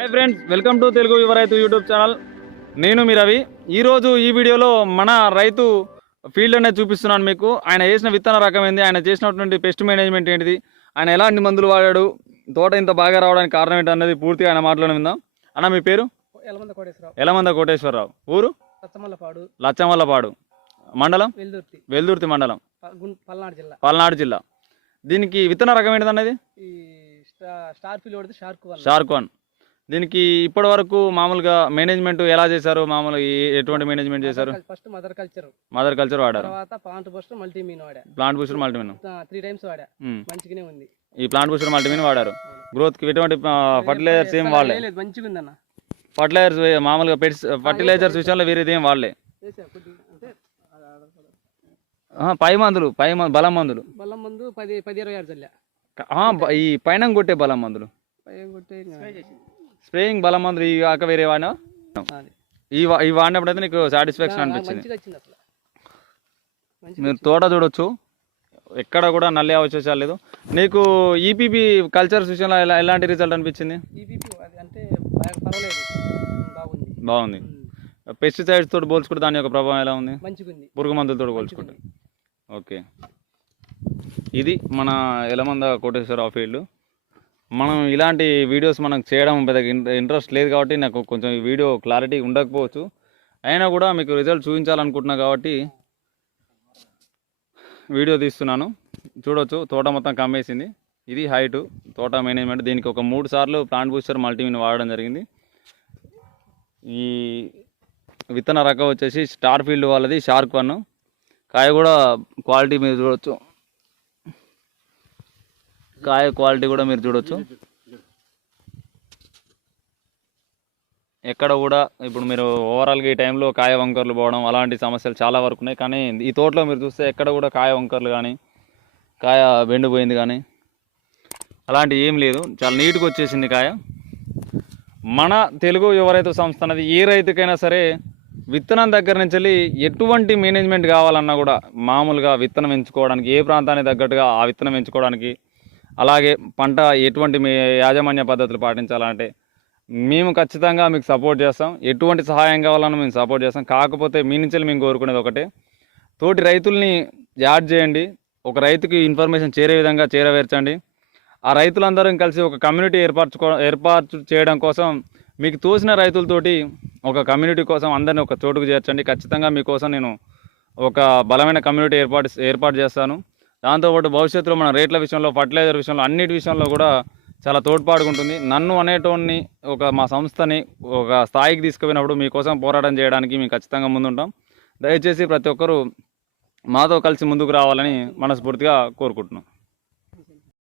Hi friends welcome to Telugu Yuva Raithu YouTube channel నేను మీ రవి. ఈరోజు ఈ వీడియోలో మన రైతు ఫీల్డ్ అనేది చూపిస్తున్నాను మీకు. ఆయన చేసిన విత్తన రకం ఏంది? ఆయన చేసినటువంటి పెస్ట్ మేనేజ్మెంట్ ఏంటిది? ఆయన ఎలాంటి మందులు వాడాడు? తోట ఇంత బాగా రావడానికి కారణం ఏంటి అన్నది పూర్తిగా ఆయన మాట్లాడి విందాం. అన్న మీ పేరు? ఎలమంద కోటేశ్వరరావు. ఎలమంద కోటేశ్వరరావు. ఊరు? పచ్చమల్లపాడు లచ్చమల్లపాడు. మండలం? వెల్దుర్తి. వెల్దుర్తి మండలం. పల్నాడు జిల్లా. పల్నాడు జిల్లా. దీనికి విత్తన రకం ఏంటిది అన్నది? Star one shark one. దీనికి ఇప్పటి వరకు మామూలుగా మేనేజ్మెంట్ ఎలా చేశారు? మామూలు ఏ- ఎటువంటి మేనేజ్మెంట్ చేశారు? First mother culture mother culture వాడారు. తర్వాత మల్టీ మీన్ వాడా. Plant booster multimin three times వాడా. మంచిగానే ఉంది. ఈ ప్లాంట్ బూస్టర్ మల్టీమిన్ వాడారు. గ్రోత్కి ఎటువంటి ఫర్టిలైజర్స్ ఏం వాడలే. లేదు మంచిగా ఉందన్న. ఫర్టిలైజర్స్ మామూలుగా పెట్స్ ఫర్టిలైజర్స్ విషయంలో వేరేది ఏం వాడలే. ఆహా, పై మందులు పై మందు బలం మందులు. బల్లం మందు పది పది ఇరవై ఆరు ఈ పైన కొట్టే బలం మందులు. పైన కొట్టే స్ప్రేయింగ్ బలం మందులు ఈ కాక వేరే వాడినా. ఈ ఈ వాడినప్పుడు అయితే నీకు సాటిస్ఫాక్షన్ అనిపించింది. మీరు తోట చూడొచ్చు. ఎక్కడ కూడా నల్లి అవశేషాలు లేదు. నీకు ఈపీపీ కల్చర్స్ విషయంలో ఎలా ఎలాంటి రిజల్ట్ అనిపించింది? అది అంటే బాగుంది. పెస్టిసైడ్స్ తోటి పోల్చుకుంటే దాని యొక్క ప్రభావం ఎలా ఉంది? పురుగు మందులతో పోల్చుకుంటే. ఓకే. ఇది మన ఎలమంద కోటేశ్వరరావు ఫీల్డ్. మనం ఇలాంటి వీడియోస్ మనకు చేయడం పెద్ద ఇంట్రెస్ట్ లేదు కాబట్టి నాకు కొంచెం వీడియో క్లారిటీ ఉండకపోవచ్చు. అయినా కూడా మీకు రిజల్ట్ చూపించాలనుకుంటున్నా కాబట్టి వీడియో తీస్తున్నాను. చూడొచ్చు తోట మొత్తం కమ్మేసింది. ఇది హైట్ తోట మేనేజ్మెంట్ దీనికి ఒక మూడు సార్లు ప్లాంట్ బూస్టర్ మల్టీమిన్ వాడడం జరిగింది. ఈ విత్తన రకం వచ్చేసి స్టార్ ఫీల్డ్ వాళ్ళది షార్క్ వన్ కాయ కూడా క్వాలిటీ మీరు చూడొచ్చు. కాయ క్వాలిటీ కూడా మీరు చూడొచ్చు. ఎక్కడ కూడా ఇప్పుడు మీరు ఓవరాల్గా ఈ టైంలో కాయ వంకర్లు పోవడం అలాంటి సమస్యలు చాలా వరకు ఉన్నాయి. కానీ ఈ తోటలో మీరు చూస్తే ఎక్కడ కూడా కాయ వంకర్లు కానీ కాయ వెండిపోయింది కానీ అలాంటివి ఏం లేదు. చాలా నీట్గా వచ్చేసింది కాయ. మన తెలుగు యువ రైతు సంస్థ అనేది ఏ రైతుకైనా సరే విత్తనం దగ్గర నుంచి వెళ్ళి ఎటువంటి మేనేజ్మెంట్ కావాలన్నా కూడా మామూలుగా విత్తనం ఎంచుకోవడానికి ఏ ప్రాంతానికి తగ్గట్టుగా ఆ విత్తనం ఎంచుకోవడానికి అలాగే పంట ఎటువంటి మీ యాజమాన్య పద్ధతులు పాటించాలంటే మేము ఖచ్చితంగా మీకు సపోర్ట్ చేస్తాం. ఎటువంటి సహాయం కావాలన్నా మేము సపోర్ట్ చేస్తాం. కాకపోతే మీ నుంచి మేము కోరుకునేది ఒకటే. తోటి రైతుల్ని యాడ్ చేయండి. ఒక రైతుకి ఇన్ఫర్మేషన్ చేరే విధంగా చేరవేర్చండి. ఆ రైతులందరం కలిసి ఒక కమ్యూనిటీ ఏర్పరచుకో ఏర్పాటు చేయడం కోసం మీకు తోసిన రైతులతోటి ఒక కమ్యూనిటీ కోసం అందరిని ఒక చోటుకు చేర్చండి. ఖచ్చితంగా మీకోసం నేను ఒక బలమైన కమ్యూనిటీ ఏర్పాటు ఏర్పాటు చేస్తాను. దాంతోపాటు భవిష్యత్తులో మన రేట్ల విషయంలో ఫర్టిలైజర్ విషయంలో అన్నిటి విషయంలో కూడా చాలా తోడ్పాడుకుంటుంది నన్ను అనేటోన్ని ఒక మా సంస్థని ఒక స్థాయికి తీసుకుపోయినప్పుడు మీకోసం పోరాటం చేయడానికి మేము ఖచ్చితంగా ముందుంటాం. దయచేసి ప్రతి ఒక్కరూ మాతో కలిసి ముందుకు రావాలని మనస్ఫూర్తిగా కోరుకుంటున్నాం.